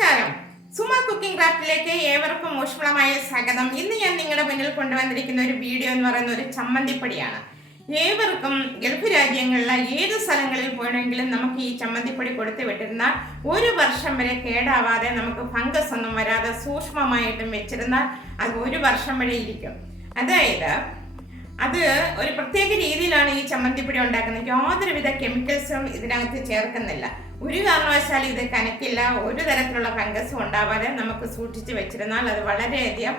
നമസ്കാരം. സുമ കുക്കിംഗ് ക്രാഫ്റ്റിലേക്ക് ഏവർക്കും ഊഷ്മളമായ സ്വാഗതം. ഇന്ന് ഞാൻ നിങ്ങളുടെ മുന്നിൽ കൊണ്ടുവന്നിരിക്കുന്ന ഒരു വീഡിയോ എന്ന് പറയുന്ന ഒരു ചമ്മന്തിപ്പൊടിയാണ്. ഏവർക്കും ഗൾഫ് രാജ്യങ്ങളിലെ ഏത് സ്ഥലങ്ങളിൽ പോകണമെങ്കിലും നമുക്ക് ഈ ചമ്മന്തിപ്പൊടി കൊടുത്തു വിട്ടിരുന്നാൽ ഒരു വർഷം വരെ കേടാവാതെ നമുക്ക് ഫംഗസ് ഒന്നും വരാതെ സൂക്ഷ്മമായിട്ടും വെച്ചിരുന്നാൽ അത് ഒരു വർഷം വരെ ഇരിക്കും. അതായത് അത് ഒരു പ്രത്യേക രീതിയിലാണ് ഈ ചമ്മന്തിപ്പൊടി ഉണ്ടാക്കുന്നത്. യാതൊരുവിധ കെമിക്കൽസും ഇതിനകത്ത് ചേർക്കുന്നില്ല. ഒരു കാരണവശാലും ഇത് കനക്കില്ല. ഒരു തരത്തിലുള്ള ഫംഗസും ഉണ്ടാവാതെ നമുക്ക് സൂക്ഷിച്ച് വെച്ചിരുന്നാൽ അത് വളരെയധികം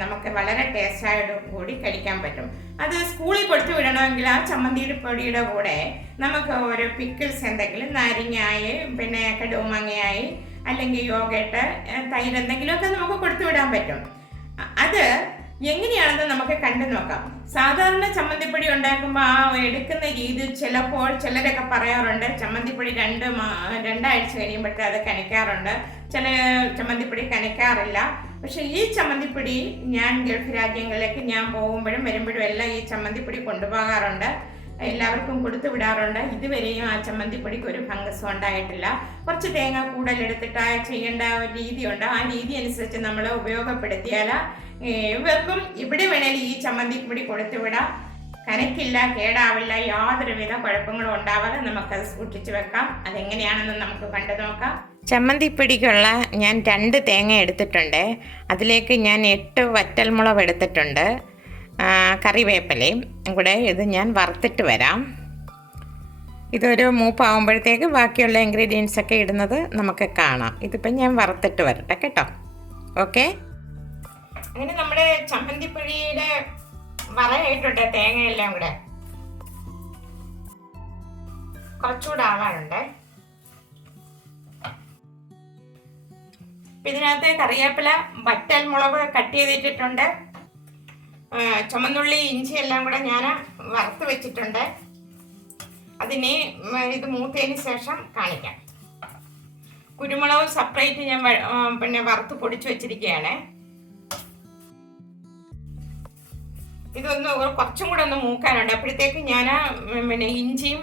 നമുക്ക് വളരെ ടേസ്റ്റായിട്ട് കൂടി കഴിക്കാൻ പറ്റും. അത് സ്കൂളിൽ കൊടുത്തു വിടണമെങ്കിൽ ആ ചമ്മന്തിയുടെ പൊടിയുടെ കൂടെ നമുക്ക് ഒരു പിക്കിൾസ് എന്തെങ്കിലും നാരങ്ങയായി, പിന്നെ കടുമാങ്ങയായി, അല്ലെങ്കിൽ യോഗട്ട്, തൈര് എന്തെങ്കിലുമൊക്കെ നമുക്ക് കൊടുത്തു വിടാൻ പറ്റും. അത് എങ്ങനെയാണെന്ന് നമുക്ക് കണ്ടു നോക്കാം. സാധാരണ ചമ്മന്തിപ്പൊടി ഉണ്ടാക്കുമ്പോൾ ആ എടുക്കുന്ന രീതി ചിലപ്പോൾ ചിലരൊക്കെ പറയാറുണ്ട് ചമ്മന്തിപ്പൊടി രണ്ടാഴ്ച കഴിയുമ്പോഴത്തേ അത് കനക്കാറുണ്ട്, ചില ചമ്മന്തിപ്പൊടി കനക്കാറില്ല. പക്ഷെ ഈ ചമ്മന്തിപ്പൊടി ഞാൻ ഗൾഫ് രാജ്യങ്ങളിലേക്ക് ഞാൻ പോകുമ്പോഴും വരുമ്പോഴും എല്ലാം ഈ ചമ്മന്തിപ്പൊടി കൊണ്ടുപോകാറുണ്ട്, എല്ലാവർക്കും കൊടുത്തു വിടാറുണ്ട്. ഇതുവരെയും ആ ചമ്മന്തിപ്പൊടിക്ക് ഒരു ഫംഗസും ഉണ്ടായിട്ടില്ല. കുറച്ച് തേങ്ങ കൂടുതലെടുത്തിട്ട് ചെയ്യേണ്ട ഒരു രീതിയുണ്ട്. ആ രീതി അനുസരിച്ച് നമ്മൾ ഉപയോഗപ്പെടുത്തിയാൽ ഇവർക്കും ഇവിടെ വേണേലും ഈ ചമ്മന്തിപ്പൊടി കൊടുത്തു വിടാം. കനക്കില്ല, കേടാവില്ല, യാതൊരുവിധ കുഴപ്പങ്ങളും ഉണ്ടാവാതെ നമുക്കത് സൂക്ഷിച്ചു വെക്കാം. അതെങ്ങനെയാണെന്ന് നമുക്ക് കണ്ടു നോക്കാം. ചമ്മന്തിപ്പൊടിക്കുള്ള ഞാൻ 2 തേങ്ങ എടുത്തിട്ടുണ്ട്. അതിലേക്ക് ഞാൻ 8 വറ്റൽമുളക് എടുത്തിട്ടുണ്ട്, കറിവേപ്പിലയും കൂടെ. ഇത് ഞാൻ വറുത്തിട്ട് വരാം. ഇതൊരു മൂപ്പാകുമ്പോഴത്തേക്ക് ബാക്കിയുള്ള ഇൻഗ്രീഡിയൻസ് ഒക്കെ ഇടുന്നത് നമുക്ക് കാണാം. ഇതിപ്പം ഞാൻ വറുത്തിട്ട് വരട്ടെ കേട്ടോ. ഓക്കെ, അങ്ങനെ നമ്മുടെ ചമ്മന്തിപ്പൊടിയുടെ വറയായിട്ടുണ്ട് തേങ്ങയെല്ലാം കൂടെ. കുറച്ചുകൂടെ ആവാനുണ്ട്. ഇതിനകത്ത് കറിവേപ്പില, വറ്റൽമുളക് കട്ട് ചെയ്തിട്ടിട്ടുണ്ട്, ചുമന്നുള്ളി, ഇഞ്ചി എല്ലാം കൂടെ ഞാൻ വറുത്ത് വെച്ചിട്ടുണ്ട്. അതിനെ ഇത് മൂത്തതിന് ശേഷം കാണിക്കാം. കുരുമുളക് സെപ്പറേറ്റ് ഞാൻ പിന്നെ വറുത്ത് പൊടിച്ചു വെച്ചിരിക്കുകയാണ്. ഇതൊന്ന് കുറച്ചും കൂടെ ഒന്ന് മൂക്കാനുണ്ട്. അപ്പോഴത്തേക്ക് ഞാൻ പിന്നെ ഇഞ്ചിയും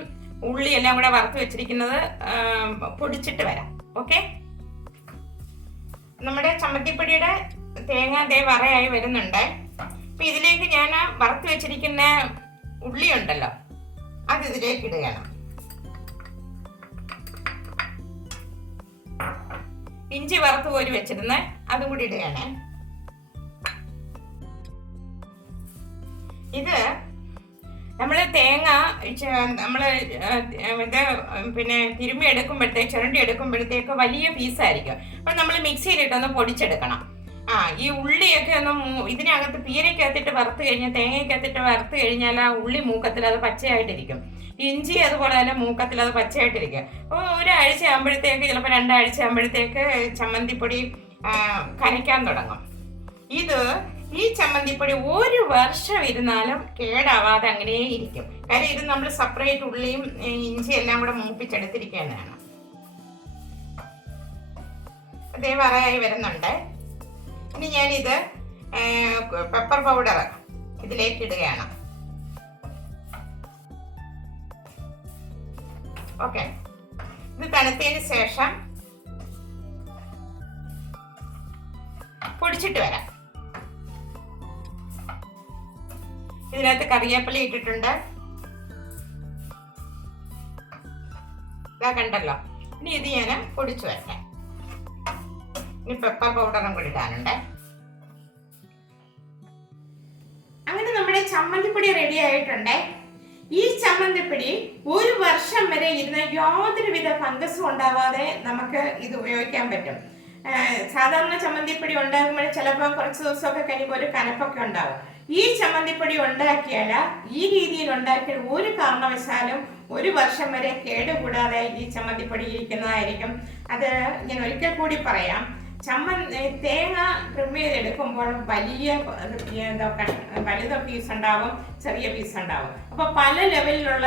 ഉള്ളി എല്ലാം കൂടെ വറുത്ത് വെച്ചിരിക്കുന്നത് പൊടിച്ചിട്ട് വരാം. ഓക്കെ, നമ്മുടെ ചമ്മന്തിപ്പൊടിയുടെ തേങ്ങ ദേ വറയായി വരുന്നുണ്ട്. അപ്പൊ ഇതിലേക്ക് ഞാൻ വറുത്ത് വെച്ചിരിക്കുന്ന ഉള്ളി ഉണ്ടല്ലോ, അത് ഇതിലേക്ക് ഇടുകയാണ്. ഇഞ്ചി വറുത്ത് കോരി വെച്ചിരുന്ന അതും കൂടി ഇടുകയാണ്. ഇത് നമ്മൾ തേങ്ങ നമ്മൾ ഇത് പിന്നെ തിരുമ്മി എടുക്കുമ്പോഴത്തേക്ക്, ചുരണ്ടി എടുക്കുമ്പോഴത്തേക്ക് വലിയ പീസായിരിക്കും. അപ്പം നമ്മൾ മിക്സിയിലിട്ടൊന്ന് പൊടിച്ചെടുക്കണം. ഈ ഉള്ളിയൊക്കെ ഒന്ന് ഇതിനകത്ത് പീരയ്ക്കകത്തിട്ട് വറുത്ത് കഴിഞ്ഞാൽ, തേങ്ങയ്ക്കകത്തിട്ട് വറുത്ത് കഴിഞ്ഞാൽ ആ ഉള്ളി മൂക്കത്തിൽ അത് പച്ചയായിട്ടിരിക്കും. ഇഞ്ചി അതുപോലെ തന്നെ മൂക്കത്തിൽ അത് പച്ചയായിട്ടിരിക്കും. അപ്പോൾ ഒരാഴ്ച ആകുമ്പോഴത്തേക്ക്, ചിലപ്പോൾ 2 ആഴ്ച ആകുമ്പോഴത്തേക്ക് ചമ്മന്തിപ്പൊടി കനയ്ക്കാൻ തുടങ്ങും. ഈ ചമ്മന്തിപ്പൊടി ഒരു വർഷം ഇരുന്നാലും കേടാവാതെ അങ്ങനെ ഇരിക്കും. കാര്യം ഇത് നമ്മൾ സെപ്പറേറ്റ് ഉള്ളിയും ഇഞ്ചി എല്ലാം കൂടെ മൂപ്പിച്ചെടുത്തിരിക്കുന്നതാണ്. അതേ വറയായി വരുന്നുണ്ട്. ഇനി ഞാനിത് പെപ്പർ പൗഡർ ഇതിലേക്ക് ഇടുകയാണ്. ഓക്കെ, ഇത് തണുത്തതിന് ശേഷം പൊടിച്ചിട്ട് വരാം. ഇതിനകത്ത് കറിവേപ്പില ഇട്ടിട്ടുണ്ട്, ഇതാ കണ്ടല്ലോ. ഇനി ഇത് ഞാൻ പൊടിച്ചു വരട്ടെ. ഇനി പെപ്പർ പൗഡറും കൂടി ഇടാനുണ്ട്. അങ്ങനെ നമ്മുടെ ചമ്മന്തിപ്പൊടി റെഡി ആയിട്ടുണ്ട്. ഈ ചമ്മന്തിപ്പൊടി ഒരു വർഷം വരെ ഇരുന്ന് യാതൊരുവിധ ഫംഗസും ഉണ്ടാവാതെ നമുക്ക് ഇത് ഉപയോഗിക്കാൻ പറ്റും. സാധാരണ ചമ്മന്തിപ്പൊടി ഉണ്ടാകുമ്പോൾ ചിലപ്പോൾ കുറച്ച് ദിവസമൊക്കെ കഴിയുമ്പോൾ ഒരു കനപ്പൊക്കെ ഉണ്ടാവും. ഈ ചമ്മന്തിപ്പൊടി ഉണ്ടാക്കിയാൽ, ഈ രീതിയിൽ ഉണ്ടാക്കിയാൽ ഒരു കാരണവശാലും ഒരു വർഷം വരെ കേടുകൂടാതെ ഈ ചമ്മന്തിപ്പൊടി ഇരിക്കുന്നതായിരിക്കും. അത് ഞാൻ ഒരിക്കൽ കൂടി പറയാം. തേങ്ങ ട്രിം ചെയ്തെടുക്കുമ്പോൾ വലുത് പീസ് ഉണ്ടാവും, ചെറിയ പീസ് ഉണ്ടാവും. അപ്പോൾ പല ലെവലിലുള്ള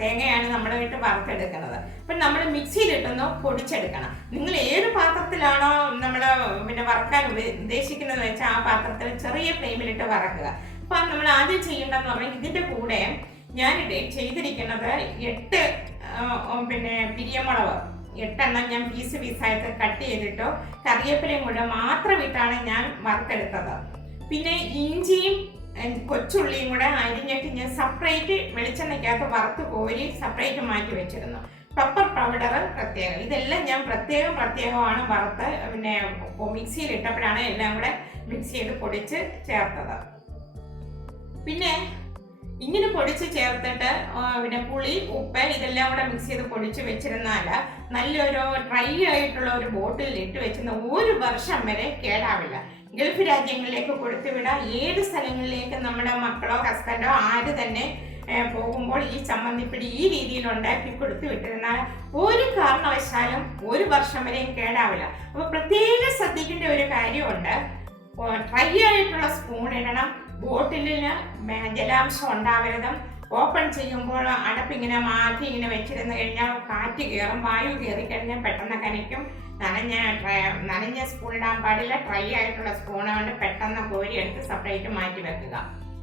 തേങ്ങയാണ് നമ്മളായിട്ട് വറുത്തെടുക്കുന്നത്. അപ്പം നമ്മൾ മിക്സിയിലിട്ടൊന്ന് പൊടിച്ചെടുക്കണം. നിങ്ങൾ ഏത് പാത്രത്തിലാണോ നമ്മൾ പിന്നെ വറക്കാൻ ഉദ്ദേശിക്കുന്നത് വെച്ചാൽ ആ പാത്രത്തിൽ ചെറിയ ഫ്ലെയിമിലിട്ട് വറക്കുക. അപ്പം നമ്മൾ ആദ്യം ചെയ്യേണ്ടതെന്ന് പറഞ്ഞാൽ ഇതിൻ്റെ കൂടെ ഞാൻ ചെയ്തിരിക്കുന്നത് 8 പിന്നെ പിരിയമുളക് 8 ഞാൻ പീസായിട്ട് കട്ട് ചെയ്തിട്ടോ കറിവേപ്പിലയും കൂടെ മാത്രം ഇട്ടാണ് ഞാൻ വറുത്തെടുത്തത്. പിന്നെ ഇഞ്ചിയും കൊച്ചുള്ളിയും കൂടെ അരിഞ്ഞിട്ട് ഞാൻ സെപ്പറേറ്റ് വെളിച്ചെണ്ണയ്ക്കകത്ത് വറുത്ത് കോരി സെപ്പറേറ്റ് മാറ്റി വെച്ചിരുന്നു. പെപ്പർ പൗഡർ പ്രത്യേകം, ഇതെല്ലാം ഞാൻ പ്രത്യേകമാണ് വറുത്ത് പിന്നെ മിക്സിയിൽ ഇട്ടപ്പോഴാണ് എല്ലാം കൂടെ മിക്സ് ചെയ്ത് പൊടിച്ച് ചേർത്തത്. പിന്നെ ഇങ്ങനെ പൊടിച്ച് ചേർത്തിട്ട് പിന്നെ പുളി, ഉപ്പ് ഇതെല്ലാം കൂടെ മിക്സ് ചെയ്ത് പൊടിച്ച് വെച്ചിരുന്നാൽ നല്ലൊരു ഡ്രൈ ആയിട്ടുള്ള ഒരു ബോട്ടിലിൽ ഇട്ട് വെച്ചിരുന്ന 1 വർഷം വരെ കേടാവില്ല. ഗൾഫ് രാജ്യങ്ങളിലേക്ക് കൊടുത്തുവിടാം. ഏത് സ്ഥലങ്ങളിലേക്ക് നമ്മുടെ മക്കളോ ഹസ്ബൻഡോ ആര് തന്നെ പോകുമ്പോൾ ഈ ചമ്മന്തിപ്പൊടി ഈ രീതിയിൽ ഉണ്ടാക്കി കൊടുത്തു വിട്ടിരുന്നാൽ ഒരു കാരണവശാലും 1 വർഷം വരെയും കേടാവില്ല. അപ്പോൾ പ്രത്യേകം ശ്രദ്ധിക്കേണ്ട ഒരു കാര്യമുണ്ട്, ഡ്രൈ ആയിട്ടുള്ള സ്പൂൺ ഇടണം. ബോട്ടിലിന് ജലാംശം ഉണ്ടാവരുത്. ഓപ്പൺ ചെയ്യുമ്പോൾ അടപ്പിങ്ങനെ മാറ്റി ഇങ്ങനെ വെച്ചിരുന്ന് കഴിഞ്ഞാൽ കാറ്റ് കയറും, വായു കയറി കഴിഞ്ഞാൽ പെട്ടെന്ന് കനയ്ക്കും. നനഞ്ഞ സ്പൂൺ ഇടാൻ പാടില്ല. ഡ്രൈ ആയിട്ടുള്ള സ്പൂൺ കൊണ്ട് പെട്ടെന്ന് കോരി എടുത്ത് സെപ്പറേറ്റ് മാറ്റി വെക്കുക.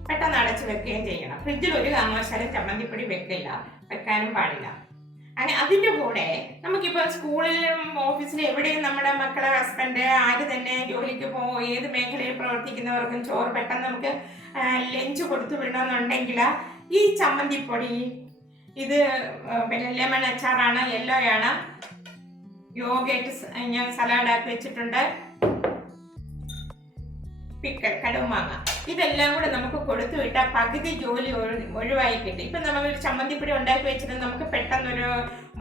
പെട്ടെന്ന് അടച്ച് വെക്കുകയും ചെയ്യണം. ഫ്രിഡ്ജിൽ ഒരു കാരണവശാലും ചമ്മന്തിപ്പൊടി വെക്കാനും പാടില്ല. അങ്ങനെ അതിൻ്റെ കൂടെ നമുക്കിപ്പോൾ സ്കൂളിലും ഓഫീസിലും എവിടെയും നമ്മുടെ മക്കളെ ഹസ്ബൻഡ് ആര് തന്നെ ജോലിക്ക് ഏത് മേഖലയിൽ പ്രവർത്തിക്കുന്നവർക്കും ചോറ് പെട്ടെന്ന് നമുക്ക് ലഞ്ച് കൊടുത്തു വിടണമെന്നുണ്ടെങ്കിൽ ഈ ചമ്മന്തിപ്പൊടി ഇത് പിന്നെ ലെമൺ അച്ചാറാണ്, യെല്ലോയാണ്, യോഗേറ്റ് ഞാൻ സലാഡാക്കി വെച്ചിട്ടുണ്ട്, പിക്കൽ കടുമാങ്ങ, ഇതെല്ലാം കൂടെ നമുക്ക് കൊടുത്തു വിട്ടാൽ പകുതി ജോലി ഒഴിവായി കിട്ടും. ഇപ്പം നമ്മളൊരു ചമ്മന്തിപ്പൊടി ഉണ്ടാക്കി വെച്ചിട്ട് നമുക്ക് പെട്ടെന്നൊരു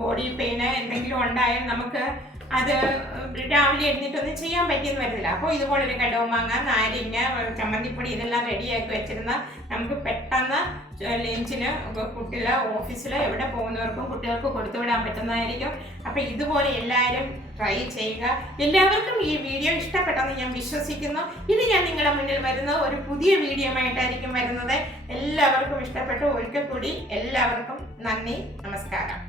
ബോഡി പെയിന് എന്തെങ്കിലും ഉണ്ടായാൽ നമുക്ക് അത് രാവിലെ എഴുന്നേറ്റൊന്നും ചെയ്യാൻ പറ്റിയെന്ന് വരുന്നില്ല. അപ്പോൾ ഇതുപോലൊരു കടുമാങ്ങ, നാരങ്ങ, ചമ്മന്തിപ്പൊടി ഇതെല്ലാം റെഡിയാക്കി വെച്ചിരുന്ന നമുക്ക് പെട്ടെന്ന് ലഞ്ചിന് കുട്ടികൾ ഓഫീസിലോ എവിടെ പോകുന്നവർക്കും കുട്ടികൾക്ക് കൊടുത്തുവിടാൻ പറ്റുന്നതായിരിക്കും. അപ്പോൾ ഇതുപോലെ എല്ലാവരും ട്രൈ ചെയ്യുക. എല്ലാവർക്കും ഈ വീഡിയോ ഇഷ്ടപ്പെട്ടെന്ന് ഞാൻ വിശ്വസിക്കുന്നു. ഇത് ഞാൻ നിങ്ങളുടെ മുന്നിൽ വരുന്നത് ഒരു പുതിയ വീഡിയോ ആയിട്ടായിരിക്കും വരുന്നത്. എല്ലാവർക്കും ഇഷ്ടപ്പെട്ടു. ഒരിക്കൽ കൂടി എല്ലാവർക്കും നന്ദി, നമസ്കാരം.